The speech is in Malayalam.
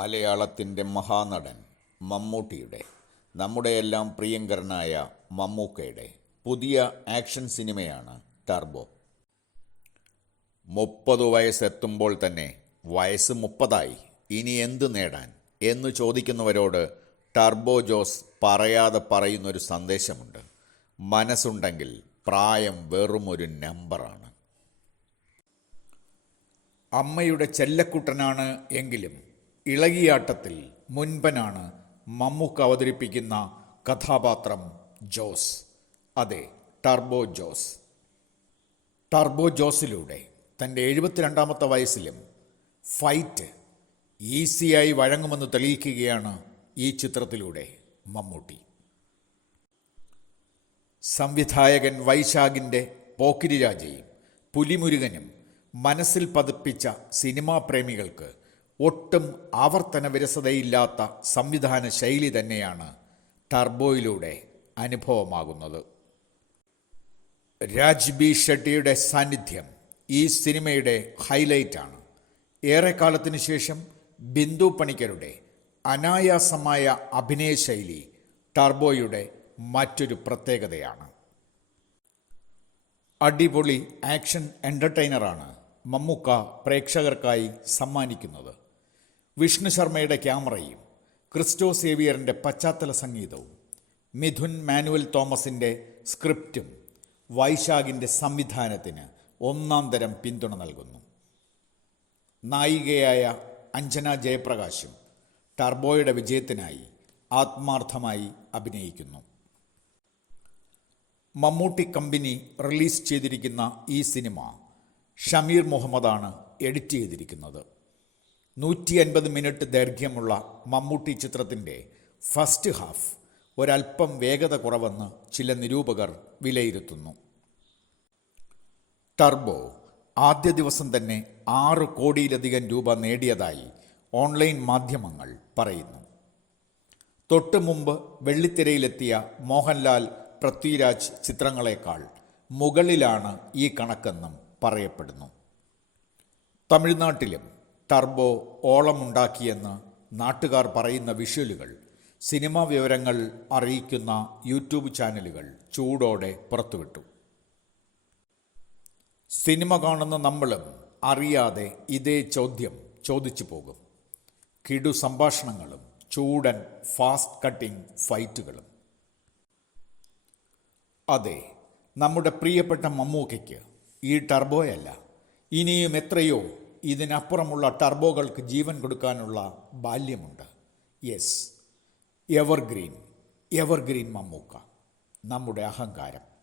മലയാളത്തിന്റെ മഹാനടൻ മമ്മൂട്ടിയുടെ നമ്മുടെയെല്ലാം പ്രിയങ്കരനായ മമ്മൂക്കയുടെ പുതിയ ആക്ഷൻ സിനിമയാണ് ടർബോ. മുപ്പത് വയസ്സെത്തുമ്പോൾ തന്നെ വയസ്സ് മുപ്പതായി. ഇനി എന്ത് നേടാൻ? എന്ന് ചോദിക്കുന്നവരോട് ടർബോ ജോസ് പറയാതെ പറയുന്നൊരു സന്ദേശമുണ്ട്. മനസ്സുണ്ടെങ്കിൽ പ്രായം വെറും ഒരു നമ്പറാണ്. അമ്മയുടെ ചെല്ലക്കുട്ടനാണ് എങ്കിലും ഇളകിയാട്ടത്തിൽ മുൻപനാണ് മമ്മൂക്ക് അവതരിപ്പിക്കുന്ന കഥാപാത്രം ജോസ്. അതെ ടർബോ ജോസ്. ടർബോ ജോസിലൂടെ തന്റെ എഴുപത്തിരണ്ടാമത്തെ വയസ്സിലും ഫൈറ്റ് ഈസിയായി വഴങ്ങുമെന്ന് തെളിയിക്കുകയാണ് ഈ ചിത്രത്തിലൂടെ മമ്മൂട്ടി. സംവിധായകൻ വൈശാഖിന്റെ പോക്കിരി രാജയും പുലിമുരുകനും മനസ്സിൽ പതിപ്പിച്ച സിനിമാ പ്രേമികൾക്ക് ഒട്ടും ആവർത്തന വിരസതയില്ലാത്ത സംവിധാന ശൈലി തന്നെയാണ് ടർബോയിലൂടെ അനുഭവമാകുന്നത്. രാജ് ബി ഷെട്ടിയുടെ സാന്നിധ്യം ഈ സിനിമയുടെ ഹൈലൈറ്റാണ്. ഏറെക്കാലത്തിനു ശേഷം ബിന്ദു പണിക്കരുടെ അനായാസമായ അഭിനയശൈലി ടർബോയുടെ മറ്റൊരു പ്രത്യേകതയാണ്. അടിപൊളി ആക്ഷൻ എന്റർടൈനറാണ് മമ്മൂക്ക പ്രേക്ഷകർക്കായി സമ്മാനിക്കുന്നത്. വിഷ്ണു ശർമ്മയുടെ ക്യാമറയും ക്രിസ്റ്റോ സേവിയറിന്റെ പശ്ചാത്തല സംഗീതവും മിഥുൻ മാനുവൽ തോമസിന്റെ സ്ക്രിപ്റ്റും വൈശാഖിന്റെ സംവിധാനത്തിന് ഒന്നാം തരം പിന്തുണ നൽകുന്നു. നായികയായ അഞ്ജന ജയപ്രകാശും ടർബോയുടെ വിജയത്തിനായി ആത്മാർത്ഥമായി അഭിനയിക്കുന്നു. മമ്മൂട്ടി കമ്പനി റിലീസ് ചെയ്തിരിക്കുന്ന ഈ സിനിമ ഷമീർ മുഹമ്മദാണ് എഡിറ്റ് ചെയ്തിരിക്കുന്നത്. നൂറ്റി അൻപത് മിനിറ്റ് ദൈർഘ്യമുള്ള മമ്മൂട്ടി ചിത്രത്തിന്റെ ഫസ്റ്റ് ഹാഫ് ഒരൽപ്പം വേഗത കുറവെന്ന് ചില നിരൂപകർ വിലയിരുത്തുന്നു. ടർബോ ആദ്യ ദിവസം തന്നെ ആറ് കോടിയിലധികം രൂപ നേടിയതായി ഓൺലൈൻ മാധ്യമങ്ങൾ പറയുന്നു. തൊട്ടു മുമ്പ് വെള്ളിത്തിരയിലെത്തിയ മോഹൻലാൽ പൃഥ്വിരാജ് ചിത്രങ്ങളെക്കാൾ മുകളിലാണ് ഈ കണക്കെന്നും പറയപ്പെടുന്നു. തമിഴ്നാട്ടിലും ടർബോ ഓളമുണ്ടാക്കിയെന്ന് നാട്ടുകാർ പറയുന്ന വിഷ്വലുകൾ സിനിമാ വിവരങ്ങൾ അറിയിക്കുന്ന യൂട്യൂബ് ചാനലുകൾ ചൂടോടെ പുറത്തുവിട്ടു. സിനിമ കാണുന്ന നമ്മളും അറിയാതെ ഇതേ ചോദ്യം ചോദിച്ചു പോകും. കിടു സംഭാഷണങ്ങളും ചൂടൻ ഫാസ്റ്റ് കട്ടിംഗ് ഫൈറ്റുകളും. അതെ നമ്മുടെ പ്രിയപ്പെട്ട മമ്മൂക്കയ്ക്ക് ഈ ടർബോയല്ല ഇനിയും എത്രയോ ഇതിനപ്പുറമുള്ള ടർബോകൾക്ക് ജീവൻ കൊടുക്കാനുള്ള ബാല്യമുണ്ട്. യെസ് എവർഗ്രീൻ എവർഗ്രീൻ മമ്മൂക്ക നമ്മുടെ അഹങ്കാരം.